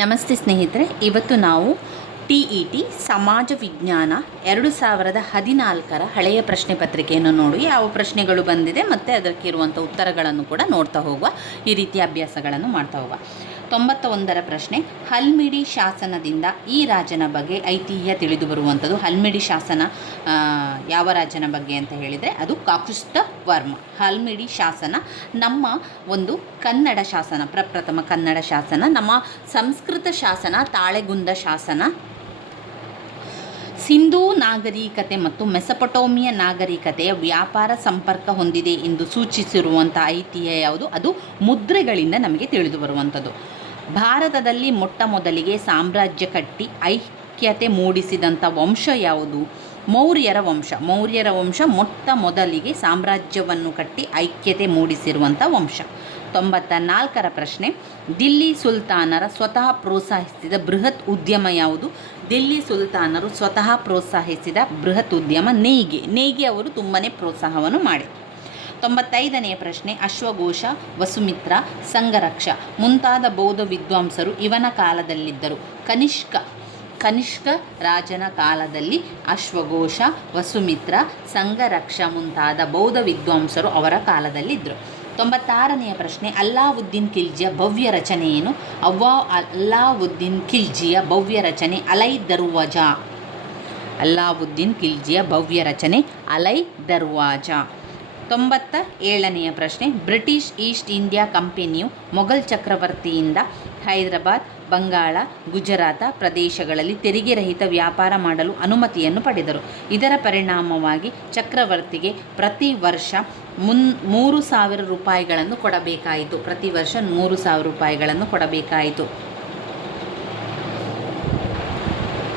ನಮಸ್ತೆ ಸ್ನೇಹಿತರೆ, ಇವತ್ತು ನಾವು ಟಿ ಇ ಟಿ ಸಮಾಜ ವಿಜ್ಞಾನ ಎರಡು ಸಾವಿರದ ಹದಿನಾಲ್ಕರ ಹಳೆಯ ಪ್ರಶ್ನೆ ಪತ್ರಿಕೆಯನ್ನು ನೋಡಿ ಯಾವ ಪ್ರಶ್ನೆಗಳು ಬಂದಿದೆ ಮತ್ತು ಅದಕ್ಕಿರುವಂಥ ಉತ್ತರಗಳನ್ನು ಕೂಡ ನೋಡ್ತಾ ಹೋಗುವ ಈ ರೀತಿಯ ಅಭ್ಯಾಸಗಳನ್ನು ಮಾಡ್ತಾ ಹೋಗುವ. ತೊಂಬತ್ತ ಒಂದರ ಪ್ರಶ್ನೆ, ಹಲ್ಮಿಡಿ ಶಾಸನದಿಂದ ಈ ರಾಜನ ಬಗ್ಗೆ ಐತಿಹ್ಯ ತಿಳಿದು ಬರುವಂಥದ್ದು. ಹಲ್ಮಿಡಿ ಶಾಸನ ಯಾವ ರಾಜನ ಬಗ್ಗೆ ಅಂತ ಹೇಳಿದರೆ ಅದು ಕಾಕುಸ್ತ ವರ್ಮ. ಹಲ್ಮಿಡಿ ಶಾಸನ ನಮ್ಮ ಒಂದು ಕನ್ನಡ ಶಾಸನ, ಪ್ರಪ್ರಥಮ ಕನ್ನಡ ಶಾಸನ, ನಮ್ಮ ಸಂಸ್ಕೃತ ಶಾಸನ, ತಾಳೆಗುಂದ ಶಾಸನ. ಸಿಂಧೂ ನಾಗರಿಕತೆ ಮತ್ತು ಮೆಸಪಟೋಮಿಯ ನಾಗರಿಕತೆಯ ವ್ಯಾಪಾರ ಸಂಪರ್ಕ ಹೊಂದಿದೆ ಎಂದು ಸೂಚಿಸಿರುವಂಥ ಐತಿಹ್ಯ ಯಾವುದು? ಅದು ಮುದ್ರೆಗಳಿಂದ ನಮಗೆ ತಿಳಿದು ಬರುವಂಥದ್ದು. ಭಾರತದಲ್ಲಿ ಮೊಟ್ಟ ಮೊದಲಿಗೆ ಸಾಮ್ರಾಜ್ಯ ಕಟ್ಟಿ ಐಕ್ಯತೆ ಮೂಡಿಸಿದಂಥ ವಂಶ ಯಾವುದು? ಮೌರ್ಯರ ವಂಶ. ಮೌರ್ಯರ ವಂಶ ಮೊಟ್ಟ ಮೊದಲಿಗೆ ಸಾಮ್ರಾಜ್ಯವನ್ನು ಕಟ್ಟಿ ಐಕ್ಯತೆ ಮೂಡಿಸಿರುವಂಥ ವಂಶ. ತೊಂಬತ್ತ ನಾಲ್ಕರ ಪ್ರಶ್ನೆ, ದಿಲ್ಲಿ ಸುಲ್ತಾನರ ಸ್ವತಃ ಪ್ರೋತ್ಸಾಹಿಸಿದ ಬೃಹತ್ ಉದ್ಯಮ ಯಾವುದು? ದಿಲ್ಲಿ ಸುಲ್ತಾನರು ಸ್ವತಃ ಪ್ರೋತ್ಸಾಹಿಸಿದ ಬೃಹತ್ ಉದ್ಯಮ ನೇಯ್ಗೆ ನೇಯ್ಗೆ ಅವರು ತುಂಬನೇ ಪ್ರೋತ್ಸಾಹವನ್ನು ಮಾಡಿ ತೊಂಬತ್ತೈದನೆಯ ಪ್ರಶ್ನೆ, ಅಶ್ವಘೋಷ, ವಸುಮಿತ್ರ, ಸಂಘರಕ್ಷ ಮುಂತಾದ ಬೌದ್ಧ ವಿದ್ವಾಂಸರು ಇವನ ಕಾಲದಲ್ಲಿದ್ದರು. ಕನಿಷ್ಕ ಕನಿಷ್ಕ ರಾಜನ ಕಾಲದಲ್ಲಿ ಅಶ್ವಘೋಷ, ವಸುಮಿತ್ರ, ಸಂಘರಕ್ಷ ಮುಂತಾದ ಬೌದ್ಧ ವಿದ್ವಾಂಸರು ಅವರ ಕಾಲದಲ್ಲಿದ್ದರು. ತೊಂಬತ್ತಾರನೆಯ ಪ್ರಶ್ನೆ, ಅಲ್ಲಾವುದ್ದೀನ್ ಖಿಲ್ಜಿಯ ಭವ್ಯ ರಚನೆ ಏನು? ಅವ್ವಾ, ಅಲ್ಲಾವುದ್ದೀನ್ ಖಿಲ್ಜಿಯ ಭವ್ಯ ರಚನೆ ಅಲೈ ದರ್ವಾಜಾ. ಅಲ್ಲಾವುದ್ದೀನ್ ಖಿಲ್ಜಿಯ ಭವ್ಯ ರಚನೆ ಅಲೈ ದರ್ವಾಜಾ. ತೊಂಬತ್ತ ಏಳನೆಯ ಪ್ರಶ್ನೆ. ಬ್ರಿಟಿಷ್ ಈಸ್ಟ್ ಇಂಡಿಯಾ ಕಂಪನಿಯು ಮೊಘಲ್ ಚಕ್ರವರ್ತಿಯಿಂದ ಹೈದರಾಬಾದ್, ಬಂಗಾಳ, ಗುಜರಾತ ಪ್ರದೇಶಗಳಲ್ಲಿ ತೆರಿಗೆ ರಹಿತ ವ್ಯಾಪಾರ ಮಾಡಲು ಅನುಮತಿಯನ್ನು ಪಡೆದರು. ಇದರ ಪರಿಣಾಮವಾಗಿ ಚಕ್ರವರ್ತಿಗೆ ಪ್ರತಿ ವರ್ಷ ಮುನ್ ಮೂರು ಸಾವಿರ ರೂಪಾಯಿಗಳನ್ನು ಕೊಡಬೇಕಾಯಿತು. ಪ್ರತಿ ವರ್ಷ ಮೂರು ಸಾವಿರ ರೂಪಾಯಿಗಳನ್ನು ಕೊಡಬೇಕಾಯಿತು.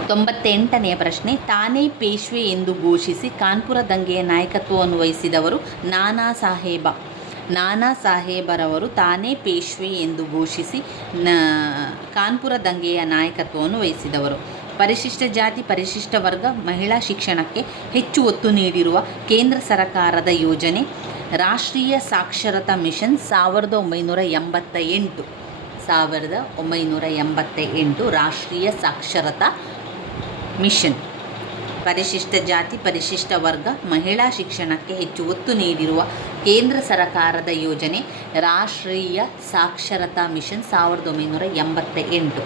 ತೊಂಬತ್ತೆಂಟನೆಯ ಪ್ರಶ್ನೆ, ತಾನೇ ಪೇಶ್ವೆ ಎಂದು ಘೋಷಿಸಿ ಕಾನ್ಪುರ ದಂಗೆಯ ನಾಯಕತ್ವವನ್ನು ವಹಿಸಿದವರು ನಾನಾ ಸಾಹೇಬ. ನಾನಾ ಸಾಹೇಬರವರು ತಾನೇ ಪೇಶ್ವೆ ಎಂದು ಘೋಷಿಸಿ ನ, ಕಾನ್ಪುರ ದಂಗೆಯ ನಾಯಕತ್ವವನ್ನು ವಹಿಸಿದವರು. ಪರಿಶಿಷ್ಟ ಜಾತಿ, ಪರಿಶಿಷ್ಟ ವರ್ಗ, ಮಹಿಳಾ ಶಿಕ್ಷಣಕ್ಕೆ ಹೆಚ್ಚು ಒತ್ತು ನೀಡಿರುವ ಕೇಂದ್ರ ಸರ್ಕಾರದ ಯೋಜನೆ, ರಾಷ್ಟ್ರೀಯ ಸಾಕ್ಷರತಾ ಮಿಷನ್ ಸಾವಿರದ ಒಂಬೈನೂರ ಎಂಬತ್ತ ಎಂಟು ಸಾವಿರದ ಒಂಬೈನೂರ ಎಂಬತ್ತ ಎಂಟು ರಾಷ್ಟ್ರೀಯ ಸಾಕ್ಷರತಾ ಮಿಷನ್. ಪರಿಶಿಷ್ಟ ಜಾತಿ, ಪರಿಶಿಷ್ಟ ವರ್ಗ, ಮಹಿಳಾ ಶಿಕ್ಷಣಕ್ಕೆ ಹೆಚ್ಚು ಒತ್ತು ನೀಡಿರುವ ಕೇಂದ್ರ ಸರಕಾರದ ಯೋಜನೆ ರಾಷ್ಟ್ರೀಯ ಸಾಕ್ಷರತಾ ಮಿಷನ್ ಸಾವಿರದ ಒಂಬೈನೂರ ಎಂಬತ್ತ ಎಂಟು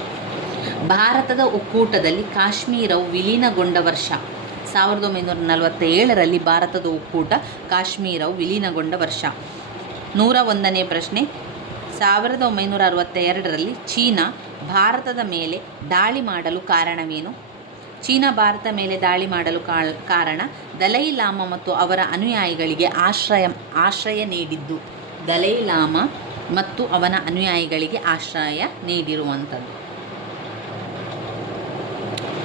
ಭಾರತದ ಒಕ್ಕೂಟದಲ್ಲಿ ಕಾಶ್ಮೀರವು ವಿಲೀನಗೊಂಡ ವರ್ಷ. ಸಾವಿರದ ಒಂಬೈನೂರ ನಲವತ್ತ ಏಳರಲ್ಲಿ ಭಾರತದ ಒಕ್ಕೂಟ ಕಾಶ್ಮೀರವು ವಿಲೀನಗೊಂಡ ವರ್ಷ. ನೂರ ಒಂದನೇ ಪ್ರಶ್ನೆ. ಸಾವಿರದ ಒಂಬೈನೂರ ಅರವತ್ತ ಎರಡರಲ್ಲಿ ಚೀನಾ ಭಾರತದ ಮೇಲೆ ದಾಳಿ ಮಾಡಲು ಕಾರಣವೇನು? ಚೀನಾ ಭಾರತ ಮೇಲೆ ದಾಳಿ ಮಾಡಲು ಕಾರಣ ದಲೈ ಲಾಮ ಮತ್ತು ಅವರ ಅನುಯಾಯಿಗಳಿಗೆ ಆಶ್ರಯ ಆಶ್ರಯ ನೀಡಿದ್ದು. ದಲೈ ಲಾಮ ಮತ್ತು ಅವನ ಅನುಯಾಯಿಗಳಿಗೆ ಆಶ್ರಯ ನೀಡಿರುವಂಥದ್ದು.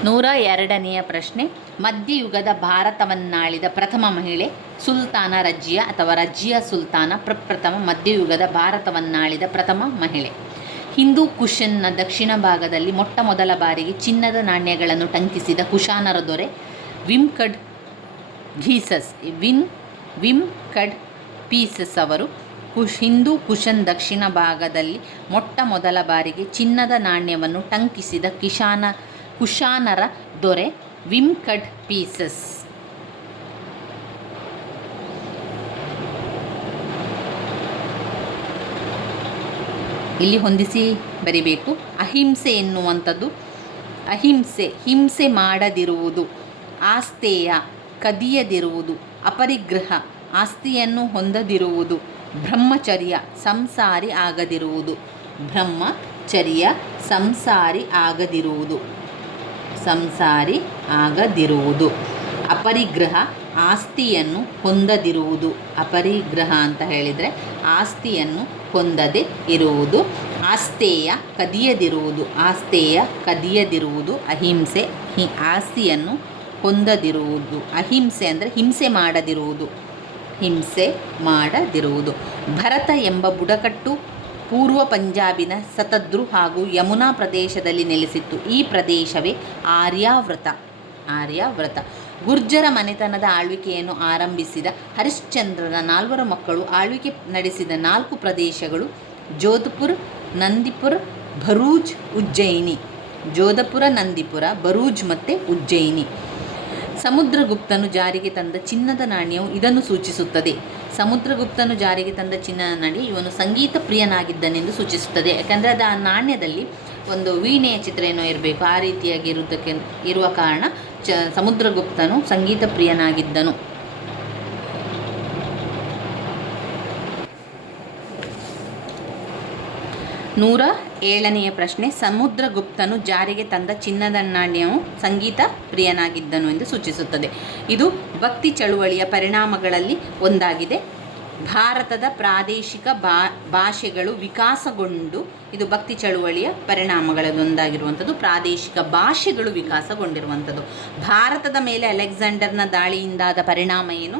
ನೂರ ಎರಡನೆಯ ಪ್ರಶ್ನೆ, ಮಧ್ಯಯುಗದ ಭಾರತವನ್ನಾಳಿದ ಪ್ರಥಮ ಮಹಿಳೆ ಸುಲ್ತಾನ ರಜ್ಜಿಯ ಅಥವಾ ರಜ್ಜಿಯ ಸುಲ್ತಾನ ಪ್ರಪ್ರಥಮ ಮಧ್ಯಯುಗದ ಭಾರತವನ್ನಾಳಿದ ಪ್ರಥಮ ಮಹಿಳೆ? ಹಿಂದೂ ಕುಶನ್ನ ದಕ್ಷಿಣ ಭಾಗದಲ್ಲಿ ಮೊಟ್ಟ ಮೊದಲ ಬಾರಿಗೆ ಚಿನ್ನದ ನಾಣ್ಯಗಳನ್ನು ಟಂಕಿಸಿದ ಕುಶಾನರ ದೊರೆ ವಿಮ್ಕಡ್ ಘೀಸಸ್, ವಿನ್ ವಿಮ್ ಕಡ್ ಪೀಸಸ್ ಅವರು ಕುಶ್, ಹಿಂದೂ ಕುಶನ್ ದಕ್ಷಿಣ ಭಾಗದಲ್ಲಿ ಮೊಟ್ಟ ಮೊದಲ ಬಾರಿಗೆ ಚಿನ್ನದ ನಾಣ್ಯವನ್ನು ಟಂಕಿಸಿದ ಕಿಶಾನ, ಕುಶಾನರ ದೊರೆ ವಿಮ್ಕಡ್ ಪೀಸಸ್. ಇಲ್ಲಿ ಹೊಂದಿಸಿ ಬರಿಬೇಕು. ಅಹಿಂಸೆ ಎನ್ನುವಂಥದ್ದು. ಅಹಿಂಸೆ, ಹಿಂಸೆ ಮಾಡದಿರುವುದು. ಆಸ್ತೇಯ ಕದಿಯದಿರುವುದು. ಅಪರಿಗ್ರಹ, ಆಸ್ತಿಯನ್ನು ಹೊಂದದಿರುವುದು. ಬ್ರಹ್ಮಚರ್ಯ, ಸಂಸಾರಿ ಆಗದಿರುವುದು. ಬ್ರಹ್ಮಚರ್ಯ, ಸಂಸಾರಿ ಆಗದಿರುವುದು. ಸಂಸಾರಿ ಆಗದಿರುವುದು. ಅಪರಿಗ್ರಹ ಆಸ್ತಿಯನ್ನು ಹೊಂದದಿರುವುದು ಅಪರಿಗ್ರಹ ಅಂತ ಹೇಳಿದರೆ ಆಸ್ತಿಯನ್ನು ಹೊಂದದೆ ಇರುವುದು ಆಸ್ತೇಯ ಕದಿಯದಿರುವುದು ಆಸ್ತೇಯ ಕದಿಯದಿರುವುದು ಅಹಿಂಸೆ. ಹಿ, ಆಸ್ತಿಯನ್ನು ಹೊಂದದಿರುವುದು, ಅಹಿಂಸೆ ಅಂದರೆ ಹಿಂಸೆ ಮಾಡದಿರುವುದು ಹಿಂಸೆ ಮಾಡದಿರುವುದು. ಭರತ ಎಂಬ ಬುಡಕಟ್ಟು ಪೂರ್ವ ಪಂಜಾಬಿನ ಸತದ್ರು ಹಾಗೂ ಯಮುನಾ ಪ್ರದೇಶದಲ್ಲಿ ನೆಲೆಸಿತ್ತು. ಈ ಪ್ರದೇಶವೇ ಆರ್ಯಾವ್ರತ ಆರ್ಯಾವ್ರತ. ಗುರ್ಜರ ಮನೆತನದ ಆಳ್ವಿಕೆಯನ್ನು ಆರಂಭಿಸಿದ ಹರಿಶ್ಚಂದ್ರನ ನಾಲ್ವರು ಮಕ್ಕಳು ಆಳ್ವಿಕೆ ನಡೆಸಿದ ನಾಲ್ಕು ಪ್ರದೇಶಗಳು ಜೋಧಪುರ್, ನಂದಿಪುರ್ ಭರೂಜ್ ಉಜ್ಜಯಿನಿ. ಜೋಧಪುರ, ನಂದಿಪುರ ಭರೂಜ್ ಮತ್ತು ಉಜ್ಜಯಿನಿ. ಸಮುದ್ರಗುಪ್ತನು ಜಾರಿಗೆ ತಂದ ಚಿನ್ನದ ನಾಣ್ಯವು ಇದನ್ನು ಸೂಚಿಸುತ್ತದೆ. ಸಮುದ್ರಗುಪ್ತನು ಜಾರಿಗೆ ತಂದ ಚಿನ್ನದ ನಾಣ್ಯ ಇವನು ಸಂಗೀತ ಪ್ರಿಯನಾಗಿದ್ದನೆಂದು ಸೂಚಿಸುತ್ತದೆ. ಯಾಕಂದರೆ ಅದು ಆ ನಾಣ್ಯದಲ್ಲಿ ಒಂದು ವೀಣೆಯ ಚಿತ್ರ ಏನೋ ಇರಬೇಕು. ಆ ರೀತಿಯಾಗಿ ಇರುವುದಕ್ಕೆ ಇರುವ ಕಾರಣ ಚ, ಸಮುದ್ರಗುಪ್ತನು ಸಂಗೀತ ಪ್ರಿಯನಾಗಿದ್ದನು ನೂರ ಏಳನೆಯ ಪ್ರಶ್ನೆ, ಸಮುದ್ರಗುಪ್ತನು ಜಾರಿಗೆ ತಂದ ಚಿನ್ನದ ನಾಣ್ಯವು ಸಂಗೀತ ಪ್ರಿಯನಾಗಿದ್ದನು ಎಂದು ಸೂಚಿಸುತ್ತದೆ. ಇದು ಭಕ್ತಿ ಚಳುವಳಿಯ ಪರಿಣಾಮಗಳಲ್ಲಿ ಒಂದಾಗಿದೆ. ಭಾರತದ ಪ್ರಾದೇಶಿಕ ಬಾ, ಭಾಷೆಗಳು ವಿಕಾಸಗೊಂಡು, ಇದು ಭಕ್ತಿ ಚಳುವಳಿಯ ಪರಿಣಾಮಗಳದೊಂದಾಗಿರುವಂಥದ್ದು ಪ್ರಾದೇಶಿಕ ಭಾಷೆಗಳು ವಿಕಾಸಗೊಂಡಿರುವಂಥದ್ದು. ಭಾರತದ ಮೇಲೆ ಅಲೆಕ್ಸಾಂಡರ್ನ ದಾಳಿಯಿಂದಾದ ಪರಿಣಾಮ ಏನು?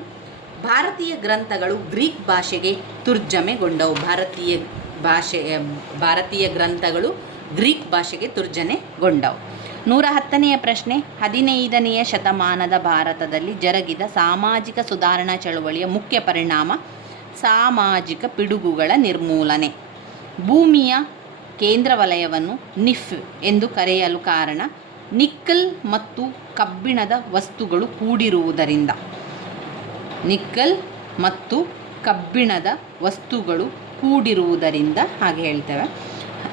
ಭಾರತೀಯ ಗ್ರಂಥಗಳು ಗ್ರೀಕ್ ಭಾಷೆಗೆ ತುರ್ಜಮೆಗೊಂಡವು. ಭಾರತೀಯ ಭಾಷೆ ಭಾರತೀಯ ಗ್ರಂಥಗಳು ಗ್ರೀಕ್ ಭಾಷೆಗೆ ತುರ್ಜನೆಗೊಂಡವು. ನೂರ ಹತ್ತನೆಯ ಪ್ರಶ್ನೆ, ಹದಿನೈದನೆಯ ಶತಮಾನದ ಭಾರತದಲ್ಲಿ ಜರುಗಿದ ಸಾಮಾಜಿಕ ಸುಧಾರಣಾ ಚಳುವಳಿಯ ಮುಖ್ಯ ಪರಿಣಾಮ ಸಾಮಾಜಿಕ ಪಿಡುಗುಗಳ ನಿರ್ಮೂಲನೆ. ಭೂಮಿಯ ಕೇಂದ್ರ ವಲಯವನ್ನು ನಿಫ್ ಎಂದು ಕರೆಯಲು ಕಾರಣ, ನಿಕ್ಕಲ್ ಮತ್ತು ಕಬ್ಬಿಣದ ವಸ್ತುಗಳು ಕೂಡಿರುವುದರಿಂದ. ನಿಕ್ಕಲ್ ಮತ್ತು ಕಬ್ಬಿಣದ ವಸ್ತುಗಳು ಕೂಡಿರುವುದರಿಂದ, ಹಾಗೆ ಹೇಳ್ತೇವೆ.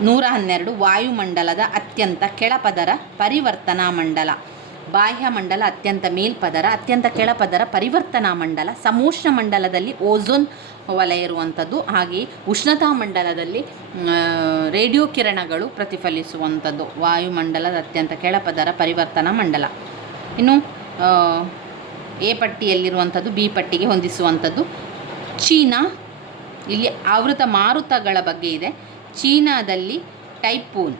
ನೂರ ಹನ್ನೆರಡು ವಾಯುಮಂಡಲದ ಅತ್ಯಂತ ಕೆಳಪದರ ಪರಿವರ್ತನಾ ಮಂಡಲ. ಬಾಹ್ಯ ಮಂಡಲ ಅತ್ಯಂತ ಮೇಲ್ಪದರ ಅತ್ಯಂತ ಕೆಳಪದರ ಪರಿವರ್ತನಾ ಮಂಡಲ, ಸಮೋಷ್ಣ ಮಂಡಲದಲ್ಲಿ ಓಝೋನ್ ವಲಯ ಇರುವಂಥದ್ದು ಹಾಗೆಯೇ ಉಷ್ಣತಾ ಮಂಡಲದಲ್ಲಿ ರೇಡಿಯೋ ಕಿರಣಗಳು ಪ್ರತಿಫಲಿಸುವಂಥದ್ದು ವಾಯುಮಂಡಲದ ಅತ್ಯಂತ ಕೆಳಪದರ ಪರಿವರ್ತನಾ ಮಂಡಲ. ಇನ್ನು ಎ ಪಟ್ಟಿಯಲ್ಲಿರುವಂಥದ್ದು, ಬಿ ಪಟ್ಟಿಗೆ ಹೊಂದಿಸುವಂಥದ್ದು. ಚೀನಾ, ಇಲ್ಲಿ ಆವೃತ ಮಾರುತಗಳ ಬಗ್ಗೆ ಇದೆ. ಚೀನಾದಲ್ಲಿ typhoon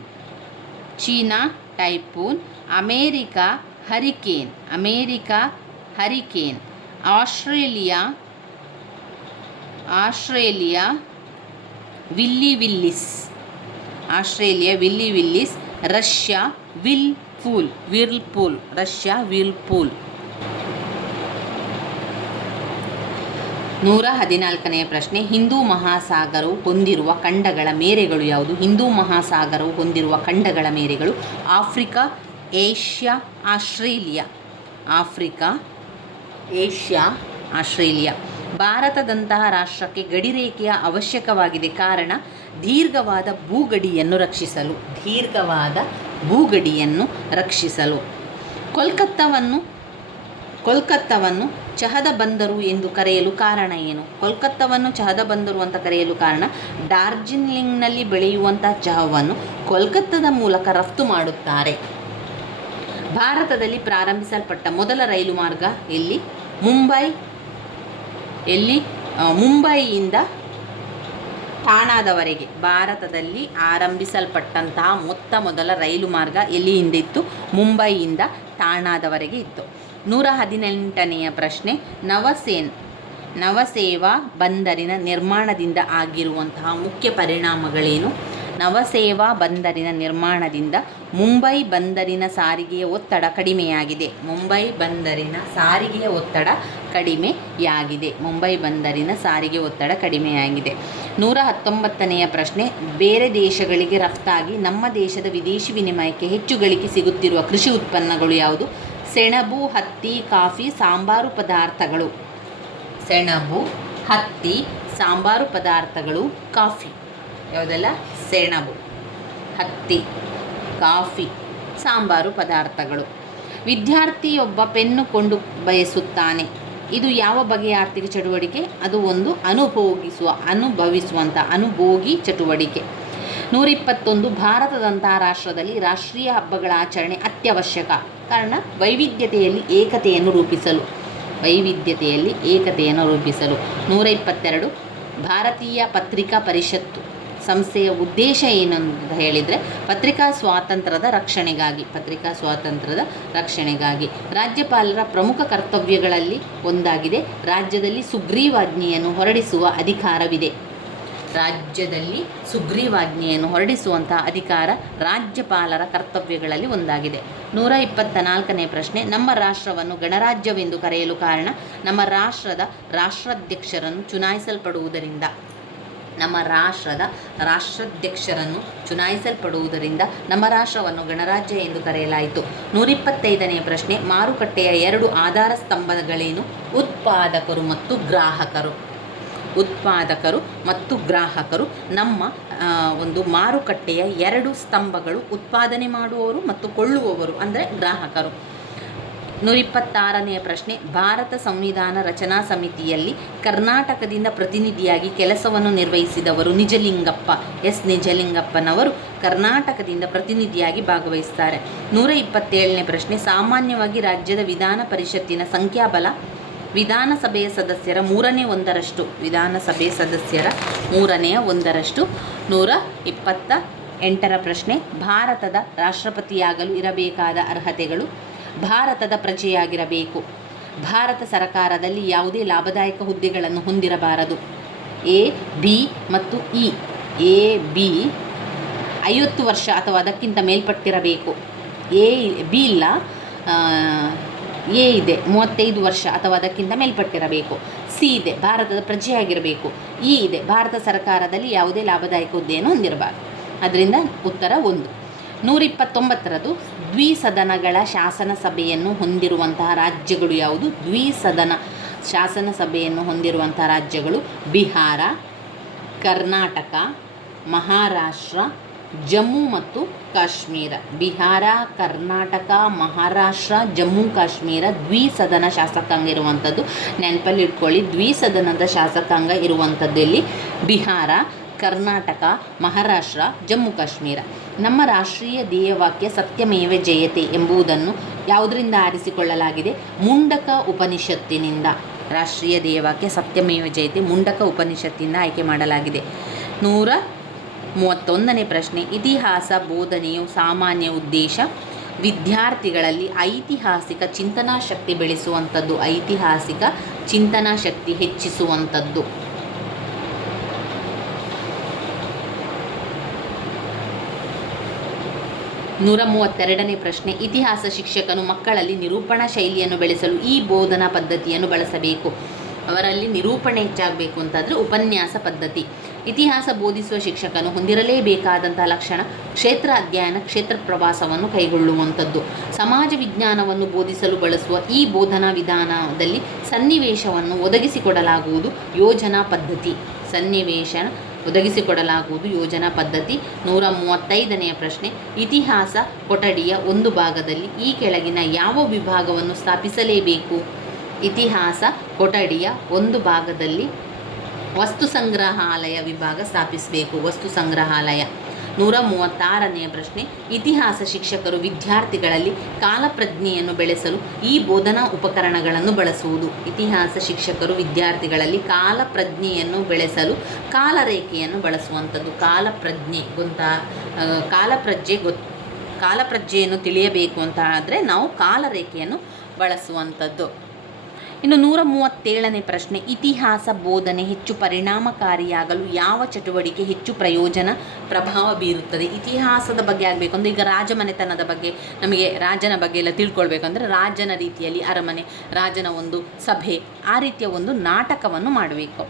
China typhoon America hurricane, America hurricane, Australia Australia willy willies, Australia willy willies, Russia whirlpool pool whirlpool Russia whirlpool. ನೂರ ಹದಿನಾಲ್ಕನೆಯ ಪ್ರಶ್ನೆ, ಹಿಂದೂ ಮಹಾಸಾಗರವು ಹೊಂದಿರುವ ಖಂಡಗಳ ಮೇರೆಗಳು ಯಾವುದು? ಹಿಂದೂ ಮಹಾಸಾಗರವು ಹೊಂದಿರುವ ಖಂಡಗಳ ಮೇರೆಗಳು Africa Asia, Australia. Africa, Asia, Australia. ಭಾರತದಂತಹ ರಾಷ್ಟ್ರಕ್ಕೆ ಗಡಿರೇಖೆಯ ಅವಶ್ಯಕವಾಗಿದೆ ಕಾರಣ ದೀರ್ಘವಾದ ಭೂಗಡಿಯನ್ನು ರಕ್ಷಿಸಲು, ದೀರ್ಘವಾದ ಭೂಗಡಿಯನ್ನು ರಕ್ಷಿಸಲು. ಕೋಲ್ಕತ್ತಾವನ್ನು ಕೋಲ್ಕತ್ತಾವನ್ನು ಚಹದ ಬಂದರು ಎಂದು ಕರೆಯಲು ಕಾರಣ ಏನು? ಕೋಲ್ಕತ್ತಾವನ್ನು ಚಹದ ಬಂದರು ಅಂತ ಕರೆಯಲು ಕಾರಣ ಡಾರ್ಜಿಲಿಂಗ್ನಲ್ಲಿ ಬೆಳೆಯುವಂಥ ಚಹವನ್ನು ಕೋಲ್ಕತ್ತಾದ ಮೂಲಕ ರಫ್ತು ಮಾಡುತ್ತಾರೆ. ಭಾರತದಲ್ಲಿ ಪ್ರಾರಂಭಿಸಲ್ಪಟ್ಟ ಮೊದಲ ರೈಲು ಮಾರ್ಗ ಎಲ್ಲಿ? ಮುಂಬೈ. ಎಲ್ಲಿ? ಮುಂಬೈಯಿಂದ ಠಾಣಾದವರೆಗೆ. ಭಾರತದಲ್ಲಿ ಆರಂಭಿಸಲ್ಪಟ್ಟಂತಹ ಮೊತ್ತ ಮೊದಲ ರೈಲು ಮಾರ್ಗ ಎಲ್ಲಿಯಿಂದ ಇತ್ತು? ಮುಂಬೈಯಿಂದ ಠಾಣಾದವರೆಗೆ ಇತ್ತು. ನೂರ ಹದಿನೆಂಟನೆಯ ಪ್ರಶ್ನೆ. ನವಸೇನ್, ನವಸೇವಾ ಬಂದರಿನ ನಿರ್ಮಾಣದಿಂದ ಆಗಿರುವಂತಹ ಮುಖ್ಯ ಪರಿಣಾಮಗಳೇನು? ನವಸೇವಾ ಬಂದರಿನ ನಿರ್ಮಾಣದಿಂದ ಮುಂಬೈ ಬಂದರಿನ ಸಾರಿಗೆಯ ಒತ್ತಡ ಕಡಿಮೆಯಾಗಿದೆ. ಮುಂಬೈ ಬಂದರಿನ ಸಾರಿಗೆಯ ಒತ್ತಡ ಕಡಿಮೆಯಾಗಿದೆ. ಮುಂಬೈ ಬಂದರಿನ ಸಾರಿಗೆ ಒತ್ತಡ ಕಡಿಮೆಯಾಗಿದೆ. ನೂರ ಹತ್ತೊಂಬತ್ತನೆಯ ಪ್ರಶ್ನೆ, ಬೇರೆ ದೇಶಗಳಿಗೆ ರಫ್ತಾಗಿ ನಮ್ಮ ದೇಶದ ವಿದೇಶಿ ವಿನಿಮಯಕ್ಕೆ ಹೆಚ್ಚು ಗಳಿಕೆ ಸಿಗುತ್ತಿರುವ ಕೃಷಿ ಉತ್ಪನ್ನಗಳು ಯಾವುದು? ಸೆಣಬು, ಹತ್ತಿ, ಕಾಫಿ, ಸಾಂಬಾರು ಪದಾರ್ಥಗಳು. ಸೆಣಬು, ಹತ್ತಿ, ಸಾಂಬಾರು ಪದಾರ್ಥಗಳು, ಕಾಫಿ. ಯಾವುದೆಲ್ಲ? ಸೆಣಬು, ಹತ್ತಿ, ಕಾಫಿ, ಸಾಂಬಾರು ಪದಾರ್ಥಗಳು. ವಿದ್ಯಾರ್ಥಿಯೊಬ್ಬ ಪೆನ್ನು ಕೊಂಡು ಬಯಸುತ್ತಾನೆ. ಇದು ಯಾವ ಬಗೆಯ ಆರ್ಥಿಕ ಚಟುವಟಿಕೆ? ಅದು ಒಂದು ಅನುಭೋಗಿಸುವ ಅನುಭವಿಸುವಂಥ ಅನುಭೋಗಿ ಚಟುವಟಿಕೆ. ನೂರಿಪ್ಪತ್ತೊಂದು ಭಾರತದಂತಹ ರಾಷ್ಟ್ರದಲ್ಲಿ ರಾಷ್ಟ್ರೀಯ ಹಬ್ಬಗಳ ಆಚರಣೆ ಅತ್ಯವಶ್ಯಕ. ಕಾರಣ, ವೈವಿಧ್ಯತೆಯಲ್ಲಿ ಏಕತೆಯನ್ನು ರೂಪಿಸಲು. ವೈವಿಧ್ಯತೆಯಲ್ಲಿ ಏಕತೆಯನ್ನು ರೂಪಿಸಲು. ನೂರ ಇಪ್ಪತ್ತೆರಡು ಭಾರತೀಯ ಪತ್ರಿಕಾ ಪರಿಷತ್ತು. ಸಂಸ್ಥೆಯ ಉದ್ದೇಶ ಏನು ಅಂತ ಹೇಳಿದರೆ ಪತ್ರಿಕಾ ಸ್ವಾತಂತ್ರ್ಯದ ರಕ್ಷಣೆಗಾಗಿ, ಪತ್ರಿಕಾ ಸ್ವಾತಂತ್ರ್ಯದ ರಕ್ಷಣೆಗಾಗಿ. ರಾಜ್ಯಪಾಲರ ಪ್ರಮುಖ ಕರ್ತವ್ಯಗಳಲ್ಲಿ ಒಂದಾಗಿದೆ. ರಾಜ್ಯದಲ್ಲಿ ಸುಗ್ರೀವಾಜ್ಞೆಯನ್ನು ಹೊರಡಿಸುವ ಅಧಿಕಾರವಿದೆ. ರಾಜ್ಯದಲ್ಲಿ ಸುಗ್ರೀವಾಜ್ಞೆಯನ್ನು ಹೊರಡಿಸುವಂತಹ ಅಧಿಕಾರ ರಾಜ್ಯಪಾಲರ ಕರ್ತವ್ಯಗಳಲ್ಲಿ ಒಂದಾಗಿದೆ. ನೂರ ಇಪ್ಪತ್ತ ನಾಲ್ಕನೇ ಪ್ರಶ್ನೆ, ನಮ್ಮ ರಾಷ್ಟ್ರವನ್ನು ಗಣರಾಜ್ಯವೆಂದು ಕರೆಯಲು ಕಾರಣ ನಮ್ಮ ರಾಷ್ಟ್ರದ ರಾಷ್ಟ್ರಾಧ್ಯಕ್ಷರನ್ನು ಚುನಾಯಿಸಲ್ಪಡುವುದರಿಂದ. ನಮ್ಮ ರಾಷ್ಟ್ರದ ರಾಷ್ಟ್ರಾಧ್ಯಕ್ಷರನ್ನು ಚುನಾಯಿಸಲ್ಪಡುವುದರಿಂದ ನಮ್ಮ ರಾಷ್ಟ್ರವನ್ನು ಗಣರಾಜ್ಯ ಎಂದು ಕರೆಯಲಾಯಿತು. ನೂರಿಪ್ಪತ್ತೈದನೆಯ ಪ್ರಶ್ನೆ, ಮಾರುಕಟ್ಟೆಯ ಎರಡು ಆಧಾರ ಸ್ತಂಭಗಳೇನು? ಉತ್ಪಾದಕರು ಮತ್ತು ಗ್ರಾಹಕರು. ಉತ್ಪಾದಕರು ಮತ್ತು ಗ್ರಾಹಕರು, ನಮ್ಮ ಒಂದು ಮಾರುಕಟ್ಟೆಯ ಎರಡು ಸ್ತಂಭಗಳು ಉತ್ಪಾದನೆ ಮಾಡುವವರು ಮತ್ತು ಕೊಳ್ಳುವವರು, ಅಂದರೆ ಗ್ರಾಹಕರು. ನೂರಿಪ್ಪತ್ತಾರನೆಯ ಪ್ರಶ್ನೆ, ಭಾರತ ಸಂವಿಧಾನ ರಚನಾ ಸಮಿತಿಯಲ್ಲಿ ಕರ್ನಾಟಕದಿಂದ ಪ್ರತಿನಿಧಿಯಾಗಿ ಕೆಲಸವನ್ನು ನಿರ್ವಹಿಸಿದವರು ನಿಜಲಿಂಗಪ್ಪ, ಎಸ್. ನಿಜಲಿಂಗಪ್ಪನವರು ಕರ್ನಾಟಕದಿಂದ ಪ್ರತಿನಿಧಿಯಾಗಿ ಭಾಗವಹಿಸ್ತಾರೆ. ನೂರ ಇಪ್ಪತ್ತೇಳನೇ ಪ್ರಶ್ನೆ, ಸಾಮಾನ್ಯವಾಗಿ ರಾಜ್ಯದ ವಿಧಾನ ಪರಿಷತ್ತಿನ ಸಂಖ್ಯಾಬಲ ವಿಧಾನಸಭೆಯ ಸದಸ್ಯರ ಮೂರನೇ ಒಂದರಷ್ಟು, ವಿಧಾನಸಭೆ ಸದಸ್ಯರ ಮೂರನೆಯ ಒಂದರಷ್ಟು, ನೂರ ಇಪ್ಪತ್ತ ಎಂಟರ ಪ್ರಶ್ನೆ, ಭಾರತದ ರಾಷ್ಟ್ರಪತಿಯಾಗಲು ಇರಬೇಕಾದ ಅರ್ಹತೆಗಳು ಭಾರತದ ಪ್ರಜೆಯಾಗಿರಬೇಕು. ಭಾರತ ಸರಕಾರದಲ್ಲಿ ಯಾವುದೇ ಲಾಭದಾಯಕ ಹುದ್ದೆಗಳನ್ನು ಹೊಂದಿರಬಾರದು. ಎ, ಬಿ ಮತ್ತು ಇ. ಎ, ಬಿ ಐವತ್ತು ವರ್ಷ ಅಥವಾ ಅದಕ್ಕಿಂತ ಮೇಲ್ಪಟ್ಟಿರಬೇಕು. ಎ, ಬಿ ಇಲ್ಲ ಎ ಇದೆ, ಮೂವತ್ತೈದು ವರ್ಷ ಅಥವಾ ಅದಕ್ಕಿಂತ ಮೇಲ್ಪಟ್ಟಿರಬೇಕು. ಸಿ ಇದೆ, ಭಾರತದ ಪ್ರಜೆಯಾಗಿರಬೇಕು. ಇ ಇದೆ, ಭಾರತ ಸರ್ಕಾರದಲ್ಲಿ ಯಾವುದೇ ಲಾಭದಾಯಕ ಹುದ್ದೆಯನ್ನು ಹೊಂದಿರಬಾರದು. ಅದರಿಂದ ಉತ್ತರ ಒಂದು. ನೂರಿಪ್ಪತ್ತೊಂಬತ್ತರದು ದ್ವಿಸದನಗಳ ಶಾಸನ ಸಭೆಯನ್ನು ಹೊಂದಿರುವಂತಹ ರಾಜ್ಯಗಳು ಯಾವುದು? ದ್ವಿಸದನ ಶಾಸನ ಸಭೆಯನ್ನು ಹೊಂದಿರುವಂತಹ ರಾಜ್ಯಗಳು ಬಿಹಾರ, ಕರ್ನಾಟಕ, ಮಹಾರಾಷ್ಟ್ರ, ಜಮ್ಮು ಮತ್ತು ಕಾಶ್ಮೀರ. ಬಿಹಾರ, ಕರ್ನಾಟಕ, ಮಹಾರಾಷ್ಟ್ರ, ಜಮ್ಮು, ಕಾಶ್ಮೀರ ದ್ವಿಸದನ ಶಾಸಕಾಂಗ ಇರುವಂಥದ್ದು. ನೆನಪಲ್ಲಿ ಇಟ್ಕೊಳ್ಳಿ, ದ್ವಿಸದನದ ಶಾಸಕಾಂಗ ಇರುವಂಥದ್ದಲ್ಲಿ ಬಿಹಾರ, ಕರ್ನಾಟಕ, ಮಹಾರಾಷ್ಟ್ರ, ಜಮ್ಮು, ಕಾಶ್ಮೀರ. ನಮ್ಮ ರಾಷ್ಟ್ರೀಯ ಧ್ಯೇಯವಾಕ್ಯ ಸತ್ಯಮೇವ ಜಯತೆ ಎಂಬುದನ್ನು ಯಾವುದರಿಂದ ಆರಿಸಿಕೊಳ್ಳಲಾಗಿದೆ? ಮುಂಡಕ ಉಪನಿಷತ್ತಿನಿಂದ. ರಾಷ್ಟ್ರೀಯ ಧ್ಯೇಯವಾಕ್ಯ ಸತ್ಯಮೇವ ಜಯತೆ ಮುಂಡಕ ಉಪನಿಷತ್ತಿನಿಂದ ಆಯ್ಕೆ ಮಾಡಲಾಗಿದೆ. ನೂರ ಮೂವತ್ತೊಂದನೇ ಪ್ರಶ್ನೆ. ಇತಿಹಾಸ, ಬೋಧನೆಯು ಸಾಮಾನ್ಯ ಉದ್ದೇಶ? ವಿದ್ಯಾರ್ಥಿಗಳಲ್ಲಿ ಐತಿಹಾಸಿಕ ಚಿಂತನಾ ಶಕ್ತಿ ಬೆಳೆಸುವಂಥದ್ದು, ಐತಿಹಾಸಿಕ ಚಿಂತನಾ ಶಕ್ತಿ ಹೆಚ್ಚಿಸುವಂಥದ್ದು. ನೂರ ಮೂವತ್ತೆರಡನೇ ಪ್ರಶ್ನೆ, ಇತಿಹಾಸ ಶಿಕ್ಷಕನು ಮಕ್ಕಳಲ್ಲಿ ನಿರೂಪಣಾ ಶೈಲಿಯನ್ನು ಬೆಳೆಸಲು ಈ ಬೋಧನಾ ಪದ್ಧತಿಯನ್ನು ಬಳಸಬೇಕು. ಅವರಲ್ಲಿ ನಿರೂಪಣೆ ಹೆಚ್ಚಾಗಬೇಕು ಅಂತಾದರೆ ಉಪನ್ಯಾಸ ಪದ್ಧತಿ. ಇತಿಹಾಸ ಬೋಧಿಸುವ ಶಿಕ್ಷಕನು ಹೊಂದಿರಲೇಬೇಕಾದಂತಹ ಲಕ್ಷಣ, ಕ್ಷೇತ್ರ ಅಧ್ಯಯನ, ಕ್ಷೇತ್ರ ಪ್ರವಾಸವನ್ನು ಕೈಗೊಳ್ಳುವಂಥದ್ದು. ಸಮಾಜ ವಿಜ್ಞಾನವನ್ನು ಬೋಧಿಸಲು ಬಳಸುವ ಈ ಬೋಧನಾ ವಿಧಾನದಲ್ಲಿ ಸನ್ನಿವೇಶವನ್ನು ಒದಗಿಸಿಕೊಡಲಾಗುವುದು ಯೋಜನಾ ಪದ್ಧತಿ. ಸನ್ನಿವೇಶ ಒದಗಿಸಿಕೊಡಲಾಗುವುದು. ಯೋಜನಾ ಪದ್ಧತಿ ನೂರ ಮೂವತ್ತೈದನೆಯ ಪ್ರಶ್ನೆ. ಇತಿಹಾಸ ಕೊಠಡಿಯ ಒಂದು ಭಾಗದಲ್ಲಿ ಈ ಕೆಳಗಿನ ಯಾವ ವಿಭಾಗವನ್ನು ಸ್ಥಾಪಿಸಲೇಬೇಕು? ಇತಿಹಾಸ ಕೊಠಡಿಯ ಒಂದು ಭಾಗದಲ್ಲಿ ವಸ್ತು ಸಂಗ್ರಹಾಲಯ ವಿಭಾಗ ಸ್ಥಾಪಿಸಬೇಕು. ವಸ್ತು ಸಂಗ್ರಹಾಲಯ. ನೂರ ಮೂವತ್ತಾರನೆಯ ಪ್ರಶ್ನೆ ಇತಿಹಾಸ ಶಿಕ್ಷಕರು ವಿದ್ಯಾರ್ಥಿಗಳಲ್ಲಿ ಕಾಲಪ್ರಜ್ಞೆಯನ್ನು ಬೆಳೆಸಲು ಈ ಬೋಧನಾ ಉಪಕರಣಗಳನ್ನು ಬಳಸುವುದು. ಇತಿಹಾಸ ಶಿಕ್ಷಕರು ವಿದ್ಯಾರ್ಥಿಗಳಲ್ಲಿ ಕಾಲಪ್ರಜ್ಞೆಯನ್ನು ಬೆಳೆಸಲು ಕಾಲರೇಖೆಯನ್ನು ಬಳಸುವಂಥದ್ದು. ಕಾಲಪ್ರಜ್ಞೆ ಗೊತ್ತಾ ಆ, ಕಾಲಪ್ರಜ್ಞೆ ಗೊತ್ತು ಕಾಲಪ್ರಜ್ಞೆಯನ್ನು ತಿಳಿಯಬೇಕು ಅಂತ ಆದರೆ ನಾವು ಕಾಲರೇಖೆಯನ್ನು ಬಳಸುವಂಥದ್ದು. ಇನ್ನು ನೂರ ಮೂವತ್ತೇಳನೇ ಪ್ರಶ್ನೆ, ಇತಿಹಾಸ ಬೋಧನೆ ಹೆಚ್ಚು ಪರಿಣಾಮಕಾರಿಯಾಗಲು ಯಾವ ಚಟುವಟಿಕೆ ಹೆಚ್ಚು ಪ್ರಯೋಜನ ಪ್ರಭಾವ ಬೀರುತ್ತದೆ? ಇತಿಹಾಸದ ಬಗ್ಗೆ ಆಗಬೇಕು ಅಂದರೆ ಈಗ ರಾಜಮನೆತನದ ಬಗ್ಗೆ, ನಮಗೆ ರಾಜನ ಬಗ್ಗೆ ಎಲ್ಲ ತಿಳ್ಕೊಳ್ಬೇಕಂದ್ರೆ ರಾಜನ ರೀತಿಯಲ್ಲಿ ಅರಮನೆ, ರಾಜನ ಒಂದು ಸಭೆ, ಆ ರೀತಿಯ ಒಂದು ನಾಟಕವನ್ನು ಮಾಡಬೇಕು.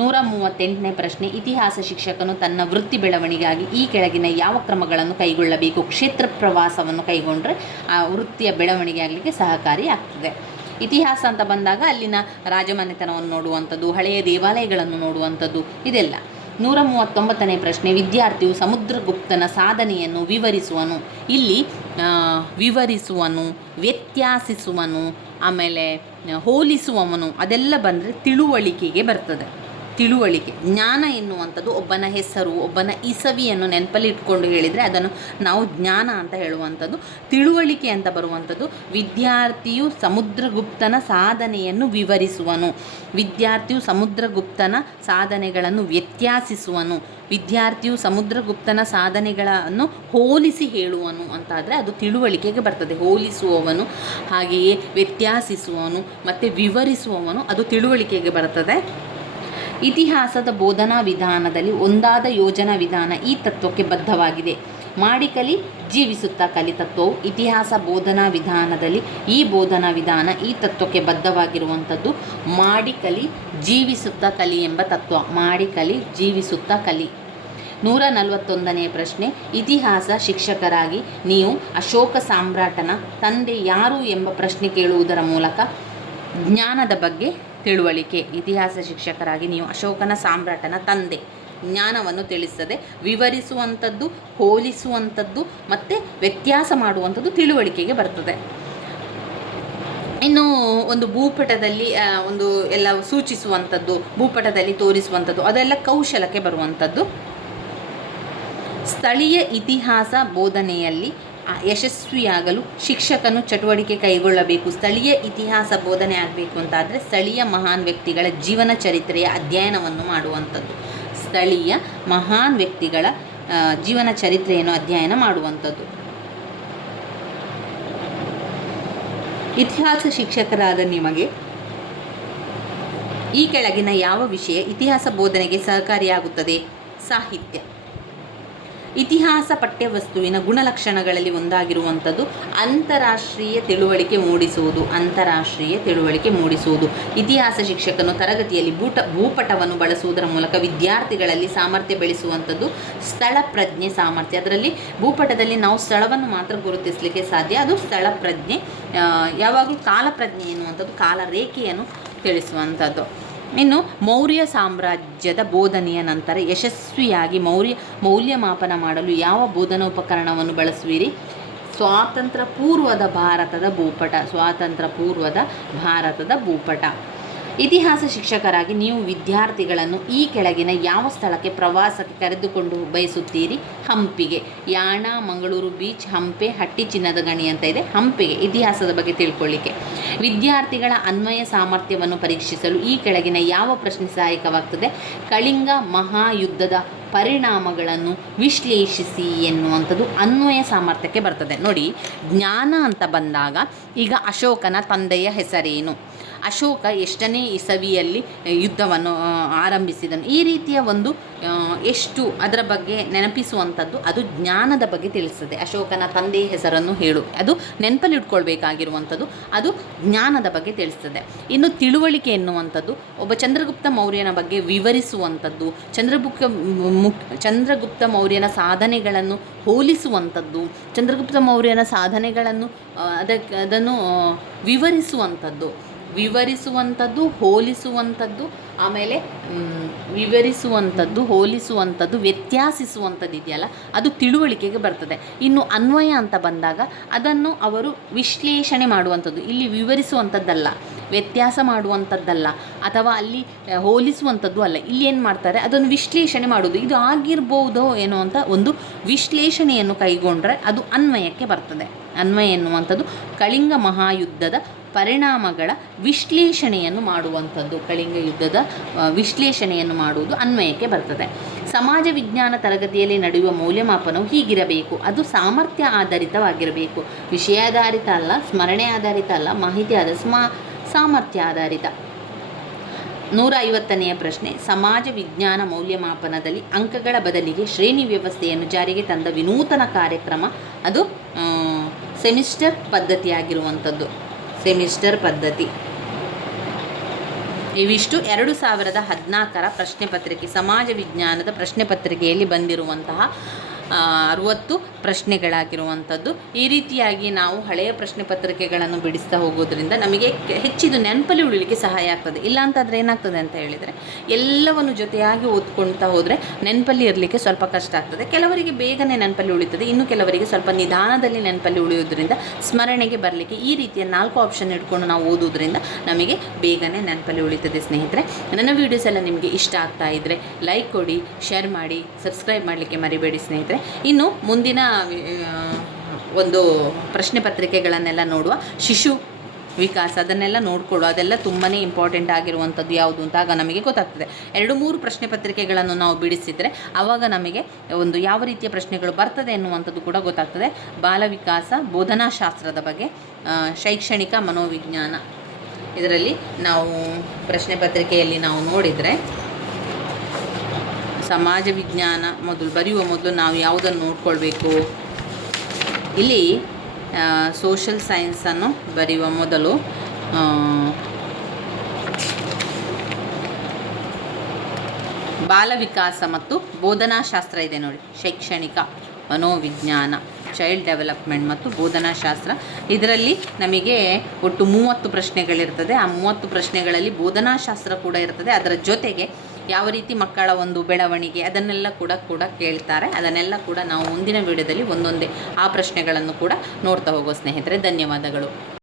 ನೂರ ಮೂವತ್ತೆಂಟನೇ ಪ್ರಶ್ನೆ, ಇತಿಹಾಸ ಶಿಕ್ಷಕನು ತನ್ನ ವೃತ್ತಿ ಬೆಳವಣಿಗೆಗಾಗಿ ಈ ಕೆಳಗಿನ ಯಾವ ಕ್ರಮಗಳನ್ನು ಕೈಗೊಳ್ಳಬೇಕು? ಕ್ಷೇತ್ರ ಪ್ರವಾಸವನ್ನು ಕೈಗೊಂಡರೆ ಆ ವೃತ್ತಿಯ ಬೆಳವಣಿಗೆ ಆಗಲಿಕ್ಕೆ ಸಹಕಾರಿ ಆಗ್ತದೆ ಇತಿಹಾಸ ಅಂತ ಬಂದಾಗ ಅಲ್ಲಿನ ರಾಜಮನೆತನವನ್ನು ನೋಡುವಂಥದ್ದು, ಹಳೆಯ ದೇವಾಲಯಗಳನ್ನು ನೋಡುವಂಥದ್ದು, ಇದೆಲ್ಲ. ನೂರ ಮೂವತ್ತೊಂಬತ್ತನೇ ಪ್ರಶ್ನೆ, ವಿದ್ಯಾರ್ಥಿಯು ಸಮುದ್ರಗುಪ್ತನ ಸಾಧನೆಯನ್ನು ವಿವರಿಸುವನು. ಇಲ್ಲಿ ವಿವರಿಸುವನು, ವ್ಯತ್ಯಾಸಿಸುವನು, ಆಮೇಲೆ ಹೋಲಿಸುವವನು, ಅದೆಲ್ಲ ಬಂದರೆ ತಿಳುವಳಿಕೆಗೆ ಬರ್ತದೆ. ತಿಳುವಳಿಕೆ, ಜ್ಞಾನ ಎನ್ನುವಂಥದ್ದು ಒಬ್ಬನ ಹೆಸರು, ಒಬ್ಬನ ಇಸವಿಯನ್ನು ನೆನಪಲ್ಲಿ ಇಟ್ಕೊಂಡು ಹೇಳಿದರೆ ಅದನ್ನು ನಾವು ಜ್ಞಾನ ಅಂತ ಹೇಳುವಂಥದ್ದು. ತಿಳುವಳಿಕೆ ಅಂತ ಬರುವಂಥದ್ದು ವಿದ್ಯಾರ್ಥಿಯು ಸಮುದ್ರಗುಪ್ತನ ಸಾಧನೆಯನ್ನು ವಿವರಿಸುವನು. ವಿದ್ಯಾರ್ಥಿಯು ಸಮುದ್ರಗುಪ್ತನ ಸಾಧನೆಗಳನ್ನು ವ್ಯತ್ಯಾಸಿಸುವನು. ವಿದ್ಯಾರ್ಥಿಯು ಸಮುದ್ರಗುಪ್ತನ ಸಾಧನೆಗಳನ್ನು ಹೋಲಿಸಿ ಹೇಳುವನು ಅಂತಾದರೆ ಅದು ತಿಳುವಳಿಕೆಗೆ ಬರ್ತದೆ. ಹೋಲಿಸುವವನು, ಹಾಗೆಯೇ ವ್ಯತ್ಯಾಸಿಸುವವನು, ಮತ್ತು ವಿವರಿಸುವವನು ಅದು ತಿಳುವಳಿಕೆಗೆ ಬರ್ತದೆ. ಇತಿಹಾಸದ ಬೋಧನಾ ವಿಧಾನದಲ್ಲಿ ಒಂದಾದ ಯೋಜನಾ ವಿಧಾನ ಈ ತತ್ವಕ್ಕೆ ಬದ್ಧವಾಗಿದೆ. ಮಾಡಿಕಲಿ, ಜೀವಿಸುತ್ತಾ ಕಲಿ ತತ್ವವು ಇತಿಹಾಸ ಬೋಧನಾ ವಿಧಾನದಲ್ಲಿ ಈ ಬೋಧನಾ ವಿಧಾನ ಈ ತತ್ವಕ್ಕೆ ಬದ್ಧವಾಗಿರುವಂಥದ್ದು ಮಾಡಿಕಲಿ, ಜೀವಿಸುತ್ತಾ ಕಲಿ ಎಂಬ ತತ್ವ. ಮಾಡಿಕಲಿ, ಜೀವಿಸುತ್ತಾ ಕಲಿ. ನೂರ ನಲವತ್ತೊಂದನೆಯ ಪ್ರಶ್ನೆ, ಇತಿಹಾಸ ಶಿಕ್ಷಕರಾಗಿ ನೀವು ಅಶೋಕ ಸಾಮ್ರಾಟನ ತಂದೆ ಯಾರು ಎಂಬ ಪ್ರಶ್ನೆ ಕೇಳುವುದರ ಮೂಲಕ ಜ್ಞಾನದ ಬಗ್ಗೆ ತಿಳುವಳಿಕೆ. ಇತಿಹಾಸ ಶಿಕ್ಷಕರಾಗಿ ನೀವು ಅಶೋಕನ ಸಾಮ್ರಾಟನ ತಂದೆ. ಜ್ಞಾನವನ್ನು ತಿಳಿಸ್ತದೆ. ವಿವರಿಸುವಂಥದ್ದು, ಹೋಲಿಸುವಂಥದ್ದು, ಮತ್ತು ವ್ಯತ್ಯಾಸ ಮಾಡುವಂಥದ್ದು ತಿಳುವಳಿಕೆಗೆ ಬರ್ತದೆ. ಇನ್ನು ಒಂದು ಭೂಪಟದಲ್ಲಿ ಒಂದು ಎಲ್ಲ ಸೂಚಿಸುವಂಥದ್ದು, ಭೂಪಟದಲ್ಲಿ ತೋರಿಸುವಂಥದ್ದು, ಅದೆಲ್ಲ ಕೌಶಲಕ್ಕೆ ಬರುವಂಥದ್ದು. ಸ್ಥಳೀಯ ಇತಿಹಾಸ ಬೋಧನೆಯಲ್ಲಿ ಯಶಸ್ವಿಯಾಗಲು ಶಿಕ್ಷಕನು ಚಟುವಟಿಕೆ ಕೈಗೊಳ್ಳಬೇಕು. ಸ್ಥಳೀಯ ಇತಿಹಾಸ ಬೋಧನೆ ಆಗಬೇಕು ಅಂತಾದರೆ ಸ್ಥಳೀಯ ಮಹಾನ್ ವ್ಯಕ್ತಿಗಳ ಜೀವನ ಚರಿತ್ರೆಯ ಅಧ್ಯಯನವನ್ನು ಮಾಡುವಂಥದ್ದು. ಸ್ಥಳೀಯ ಮಹಾನ್ ವ್ಯಕ್ತಿಗಳ ಜೀವನ ಚರಿತ್ರೆಯನ್ನು ಅಧ್ಯಯನ ಮಾಡುವಂಥದ್ದು. ಇತಿಹಾಸ ಶಿಕ್ಷಕರಾದ ನಿಮಗೆ ಈ ಕೆಳಗಿನ ಯಾವ ವಿಷಯ ಇತಿಹಾಸ ಬೋಧನೆಗೆ ಸಹಕಾರಿಯಾಗುತ್ತದೆ? ಸಾಹಿತ್ಯ. ಇತಿಹಾಸ ಪಠ್ಯವಸ್ತುವಿನ ಗುಣಲಕ್ಷಣಗಳಲ್ಲಿ ಒಂದಾಗಿರುವಂಥದ್ದು ಅಂತಾರಾಷ್ಟ್ರೀಯ ತಿಳುವಳಿಕೆ ಮೂಡಿಸುವುದು, ಅಂತಾರಾಷ್ಟ್ರೀಯ ತಿಳುವಳಿಕೆ ಮೂಡಿಸುವುದು. ಇತಿಹಾಸ ಶಿಕ್ಷಕನು ತರಗತಿಯಲ್ಲಿ ಭೂಟ, ಭೂಪಟವನ್ನು ಬಳಸುವುದರ ಮೂಲಕ ವಿದ್ಯಾರ್ಥಿಗಳಲ್ಲಿ ಸಾಮರ್ಥ್ಯ ಬೆಳೆಸುವಂಥದ್ದು ಸ್ಥಳ ಪ್ರಜ್ಞೆ ಸಾಮರ್ಥ್ಯ. ಅದರಲ್ಲಿ ಭೂಪಟದಲ್ಲಿ ನಾವು ಸ್ಥಳವನ್ನು ಮಾತ್ರ ಗುರುತಿಸಲಿಕ್ಕೆ ಸಾಧ್ಯ. ಅದು ಸ್ಥಳ ಪ್ರಜ್ಞೆ ಯಾವಾಗಲೂ ಕಾಲಪ್ರಜ್ಞೆ ಎನ್ನುವಂಥದ್ದು ಕಾಲ ರೇಖೆಯನ್ನು ತಿಳಿಸುವಂಥದ್ದು. ಇನ್ನು ಮೌರ್ಯ ಸಾಮ್ರಾಜ್ಯದ ಬೋಧನೆಯ ನಂತರ ಯಶಸ್ವಿಯಾಗಿ ಮೌರ್ಯ ಮೌಲ್ಯಮಾಪನ ಮಾಡಲು ಯಾವ ಬೋಧನೋಪಕರಣವನ್ನು ಬಳಸುವಿರಿ? ಸ್ವಾತಂತ್ರ್ಯ ಪೂರ್ವದ ಭಾರತದ ಭೂಪಟ, ಸ್ವಾತಂತ್ರ್ಯ ಪೂರ್ವದ ಭಾರತದ ಭೂಪಟ. ಇತಿಹಾಸ ಶಿಕ್ಷಕರಾಗಿ ನೀವು ವಿದ್ಯಾರ್ಥಿಗಳನ್ನು ಈ ಕೆಳಗಿನ ಯಾವ ಸ್ಥಳಕ್ಕೆ ಪ್ರವಾಸಕ್ಕೆ ಕರೆದುಕೊಂಡು ಬಯಸುತ್ತೀರಿ? ಹಂಪಿಗೆ. ಯಾಣ, ಮಂಗಳೂರು ಬೀಚ್, ಹಂಪೆ, ಹಟ್ಟಿ ಚಿನ್ನದ ಗಣಿ ಅಂತ ಇದೆ. ಹಂಪಿಗೆ ಇತಿಹಾಸದ ಬಗ್ಗೆ ತಿಳ್ಕೊಳ್ಳಿಕ್ಕೆ ವಿದ್ಯಾರ್ಥಿಗಳ ಅನ್ವಯ ಸಾಮರ್ಥ್ಯವನ್ನು ಪರೀಕ್ಷಿಸಲು ಈ ಕೆಳಗಿನ ಯಾವ ಪ್ರಶ್ನೆ ಸಹಾಯಕವಾಗ್ತದೆ? ಕಳಿಂಗ ಮಹಾಯುದ್ಧದ ಪರಿಣಾಮಗಳನ್ನು ವಿಶ್ಲೇಷಿಸಿ ಎನ್ನುವಂಥದ್ದು ಅನ್ವಯ ಸಾಮರ್ಥ್ಯಕ್ಕೆ ಬರ್ತದೆ. ನೋಡಿ, ಜ್ಞಾನ ಅಂತ ಬಂದಾಗ ಈಗ ಅಶೋಕನ ತಂದೆಯ ಹೆಸರೇನು? ಅಶೋಕ ಎಷ್ಟನೇ ಇಸವಿಯಲ್ಲಿ ಯುದ್ಧವನ್ನು ಆರಂಭಿಸಿದನು. ಈ ರೀತಿಯ ಒಂದು ಎಷ್ಟು ಅದರ ಬಗ್ಗೆ ನೆನಪಿಸುವಂಥದ್ದು ಅದು ಜ್ಞಾನದ ಬಗ್ಗೆ ತಿಳಿಸ್ತದೆ ಅಶೋಕನ ತಂದೆಯ ಹೆಸರನ್ನು ಹೇಳು. ಅದು ನೆನಪಲ್ಲಿಟ್ಕೊಳ್ಬೇಕಾಗಿರುವಂಥದ್ದು, ಅದು ಜ್ಞಾನದ ಬಗ್ಗೆ ತಿಳಿಸ್ತದೆ ಇನ್ನು ತಿಳುವಳಿಕೆ ಎನ್ನುವಂಥದ್ದು, ಒಬ್ಬ ಚಂದ್ರಗುಪ್ತ ಮೌರ್ಯನ ಬಗ್ಗೆ ವಿವರಿಸುವಂಥದ್ದು, ಚಂದ್ರಗುಪ್ತ ಚಂದ್ರಗುಪ್ತ ಮೌರ್ಯನ ಸಾಧನೆಗಳನ್ನು ಹೋಲಿಸುವಂಥದ್ದು, ಚಂದ್ರಗುಪ್ತ ಮೌರ್ಯನ ಸಾಧನೆಗಳನ್ನು ಅದಕ್ಕೆ ಅದನ್ನು ವಿವರಿಸುವಂಥದ್ದು. ವಿವರಿಸುವಂಥದ್ದು, ಹೋಲಿಸುವಂಥದ್ದು, ಆಮೇಲೆ ವಿವರಿಸುವಂಥದ್ದು, ಹೋಲಿಸುವಂಥದ್ದು ವ್ಯತ್ಯಾಸಿಸುವಂಥದ್ದು ಇದೆಯಲ್ಲ ಅದು ತಿಳುವಳಿಕೆಗೆ ಬರ್ತದೆ. ಇನ್ನು ಅನ್ವಯ ಅಂತ ಬಂದಾಗ, ಅದನ್ನು ಅವರು ವಿಶ್ಲೇಷಣೆ ಮಾಡುವಂಥದ್ದು. ಇಲ್ಲಿ ವಿವರಿಸುವಂಥದ್ದಲ್ಲ, ವ್ಯತ್ಯಾಸ ಮಾಡುವಂಥದ್ದಲ್ಲ, ಅಥವಾ ಅಲ್ಲಿ ಹೋಲಿಸುವಂಥದ್ದು ಅಲ್ಲ. ಇಲ್ಲಿ ಏನು ಮಾಡ್ತಾರೆ, ಅದನ್ನು ವಿಶ್ಲೇಷಣೆ ಮಾಡೋದು ಇದು ಆಗಿರ್ಬೋದೋ ಏನೋ ಅಂತ ಒಂದು ವಿಶ್ಲೇಷಣೆಯನ್ನು ಕೈಗೊಂಡ್ರೆ ಅದು ಅನ್ವಯಕ್ಕೆ ಬರ್ತದೆ. ಅನ್ವಯ ಎನ್ನುವಂಥದ್ದು ಕಳಿಂಗ ಮಹಾಯುದ್ಧದ ಪರಿಣಾಮಗಳ ವಿಶ್ಲೇಷಣೆಯನ್ನು ಮಾಡುವಂಥದ್ದು. ಕಳಿಂಗ ಯುದ್ಧದ ವಿಶ್ಲೇಷಣೆಯನ್ನು ಮಾಡುವುದು ಅನ್ವಯಕ್ಕೆ ಬರ್ತದೆ. ಸಮಾಜ ವಿಜ್ಞಾನ ತರಗತಿಯಲ್ಲಿ ನಡೆಯುವ ಮೌಲ್ಯಮಾಪನವು ಹೀಗಿರಬೇಕು. ಅದು ಸಾಮರ್ಥ್ಯ ಆಧಾರಿತವಾಗಿರಬೇಕು. ವಿಷಯಾಧಾರಿತ ಅಲ್ಲ, ಸ್ಮರಣೆ ಆಧಾರಿತ ಅಲ್ಲ, ಮಾಹಿತಿ ಆಧಾರ ಸ್ಮಾ, ಸಾಮರ್ಥ್ಯ ಆಧಾರಿತ. ನೂರ ಐವತ್ತನೆಯ ಪ್ರಶ್ನೆ. ಸಮಾಜ ವಿಜ್ಞಾನ ಮೌಲ್ಯಮಾಪನದಲ್ಲಿ ಅಂಕಗಳ ಬದಲಿಗೆ ಶ್ರೇಣಿ ವ್ಯವಸ್ಥೆಯನ್ನು ಜಾರಿಗೆ ತಂದ ವಿನೂತನ ಕಾರ್ಯಕ್ರಮ. ಅದು ಸೆಮಿಸ್ಟರ್ ಪದ್ಧತಿಯಾಗಿರುವಂಥದ್ದು. ಸೆಮಿಸ್ಟರ್ ಪದ್ಧತಿ. ಇವಿಷ್ಟು ಎರಡು ಸಾವಿರದ ಹದಿನಾಲ್ಕರ ಪ್ರಶ್ನೆ ಪತ್ರಿಕೆ ಸಮಾಜ ವಿಜ್ಞಾನದ ಪ್ರಶ್ನೆ ಪತ್ರಿಕೆಯಲ್ಲಿ ಬಂದಿರುವಂತಹ ಅರುವತ್ತು ಪ್ರಶ್ನೆಗಳಾಗಿರುವಂಥದ್ದು. ಈ ರೀತಿಯಾಗಿ ನಾವು ಹಳೆಯ ಪ್ರಶ್ನೆ ಪತ್ರಿಕೆಗಳನ್ನು ಬಿಡಿಸ್ತಾ ಹೋಗೋದ್ರಿಂದ ನಮಗೆ ಹೆಚ್ಚಿದು ನೆನಪಲ್ಲಿ ಉಳಿಲಿಕ್ಕೆ ಸಹಾಯ ಆಗ್ತದೆ. ಇಲ್ಲ ಅಂತಂದರೆ ಏನಾಗ್ತದೆ ಅಂತ ಹೇಳಿದರೆ, ಎಲ್ಲವನ್ನು ಜೊತೆಯಾಗಿ ಓದ್ಕೊಳ್ತಾ ಹೋದರೆ ನೆನಪಲ್ಲಿ ಇರಲಿಕ್ಕೆ ಸ್ವಲ್ಪ ಕಷ್ಟ ಆಗ್ತದೆ. ಕೆಲವರಿಗೆ ಬೇಗನೆ ನೆನಪಲ್ಲಿ ಉಳಿತದೆ. ಇನ್ನು ಕೆಲವರಿಗೆ ಸ್ವಲ್ಪ ನಿಧಾನದಲ್ಲಿ ನೆನಪಲ್ಲಿ ಉಳಿಯೋದ್ರಿಂದ ಸ್ಮರಣೆಗೆ ಬರಲಿಕ್ಕೆ ಈ ರೀತಿಯ ನಾಲ್ಕು ಆಪ್ಷನ್ ಇಟ್ಕೊಂಡು ನಾವು ಓದೋದ್ರಿಂದ ನಮಗೆ ಬೇಗನೆ ನೆನಪಲ್ಲಿ ಉಳಿತದೆ ಸ್ನೇಹಿತರೆ. ನನ್ನ ವೀಡಿಯೋಸ್ ಎಲ್ಲ ನಿಮಗೆ ಇಷ್ಟ ಆಗ್ತಾ ಇದ್ದರೆ ಲೈಕ್ ಕೊಡಿ ಶೇರ್ ಮಾಡಿ ಸಬ್ಸ್ಕ್ರೈಬ್ ಮಾಡಲಿಕ್ಕೆ ಮರಿಬೇಡಿ ಸ್ನೇಹಿತರೆ. ಇನ್ನು ಮುಂದಿನ ಒಂದು ಪ್ರಶ್ನೆ ಪತ್ರಿಕೆಗಳನ್ನೆಲ್ಲ ನೋಡುವ. ಶಿಶು ವಿಕಾಸ, ಅದನ್ನೆಲ್ಲ ನೋಡಿಕೊಳ್ಳುವ. ಅದೆಲ್ಲ ತುಂಬಾ ಇಂಪಾರ್ಟೆಂಟ್ ಆಗಿರುವಂಥದ್ದು ಯಾವುದು ಅಂತ ಆಗ ನಮಗೆ ಗೊತ್ತಾಗ್ತದೆ. ಎರಡು, ಮೂರು ಪ್ರಶ್ನೆ ಪತ್ರಿಕೆಗಳನ್ನು ನಾವು ಬಿಡಿಸಿದರೆ ಆವಾಗ ನಮಗೆ ಒಂದು ಯಾವ ರೀತಿಯ ಪ್ರಶ್ನೆಗಳು ಬರ್ತದೆ ಎನ್ನುವಂಥದ್ದು ಕೂಡ ಗೊತ್ತಾಗ್ತದೆ. ಬಾಲ ವಿಕಾಸ, ಬೋಧನಾಶಾಸ್ತ್ರದ ಬಗ್ಗೆ ಶೈಕ್ಷಣಿಕ ಮನೋವಿಜ್ಞಾನ. ಇದರಲ್ಲಿ ನಾವು ಪ್ರಶ್ನೆ ಪತ್ರಿಕೆಯಲ್ಲಿ ನಾವು ನೋಡಿದರೆ ಸಮಾಜ ವಿಜ್ಞಾನ ಮೊದಲು, ಬರೆಯುವ ಮೊದಲು ನಾವು ಯಾವುದನ್ನು ನೋಡ್ಕೊಳ್ಬೇಕು? ಇಲ್ಲಿ ಸೋಷಲ್ ಸೈನ್ಸನ್ನು ಬರೆಯುವ ಮೊದಲು ಬಾಲ ವಿಕಾಸ ಮತ್ತು ಬೋಧನಾಶಾಸ್ತ್ರ ಇದೆ ನೋಡಿ. ಶೈಕ್ಷಣಿಕ ಮನೋವಿಜ್ಞಾನ ಚೈಲ್ಡ್ ಡೆವಲಪ್ಮೆಂಟ್ ಮತ್ತು ಬೋಧನಾಶಾಸ್ತ್ರ. ಇದರಲ್ಲಿ ನಮಗೆ ಒಟ್ಟು ಮೂವತ್ತು ಪ್ರಶ್ನೆಗಳಿರ್ತದೆ. ಆ ಮೂವತ್ತು ಪ್ರಶ್ನೆಗಳಲ್ಲಿ ಬೋಧನಾಶಾಸ್ತ್ರ ಕೂಡ ಇರ್ತದೆ. ಅದರ ಜೊತೆಗೆ ಯಾವ ರೀತಿ ಮಕ್ಕಳ ಒಂದು ಬೆಳವಣಿಗೆ ಅದನ್ನೆಲ್ಲ ಕೂಡ ಕೂಡ ಕೇಳ್ತಾರೆ. ಅದನ್ನೆಲ್ಲ ಕೂಡ ನಾವು ಮುಂದಿನ ವಿಡಿಯೋದಲ್ಲಿ ಒಂದೊಂದೇ ಆ ಪ್ರಶ್ನೆಗಳನ್ನು ಕೂಡ ನೋಡ್ತಾ ಹೋಗೋ ಸ್ನೇಹಿತರೆ, ಧನ್ಯವಾದಗಳು.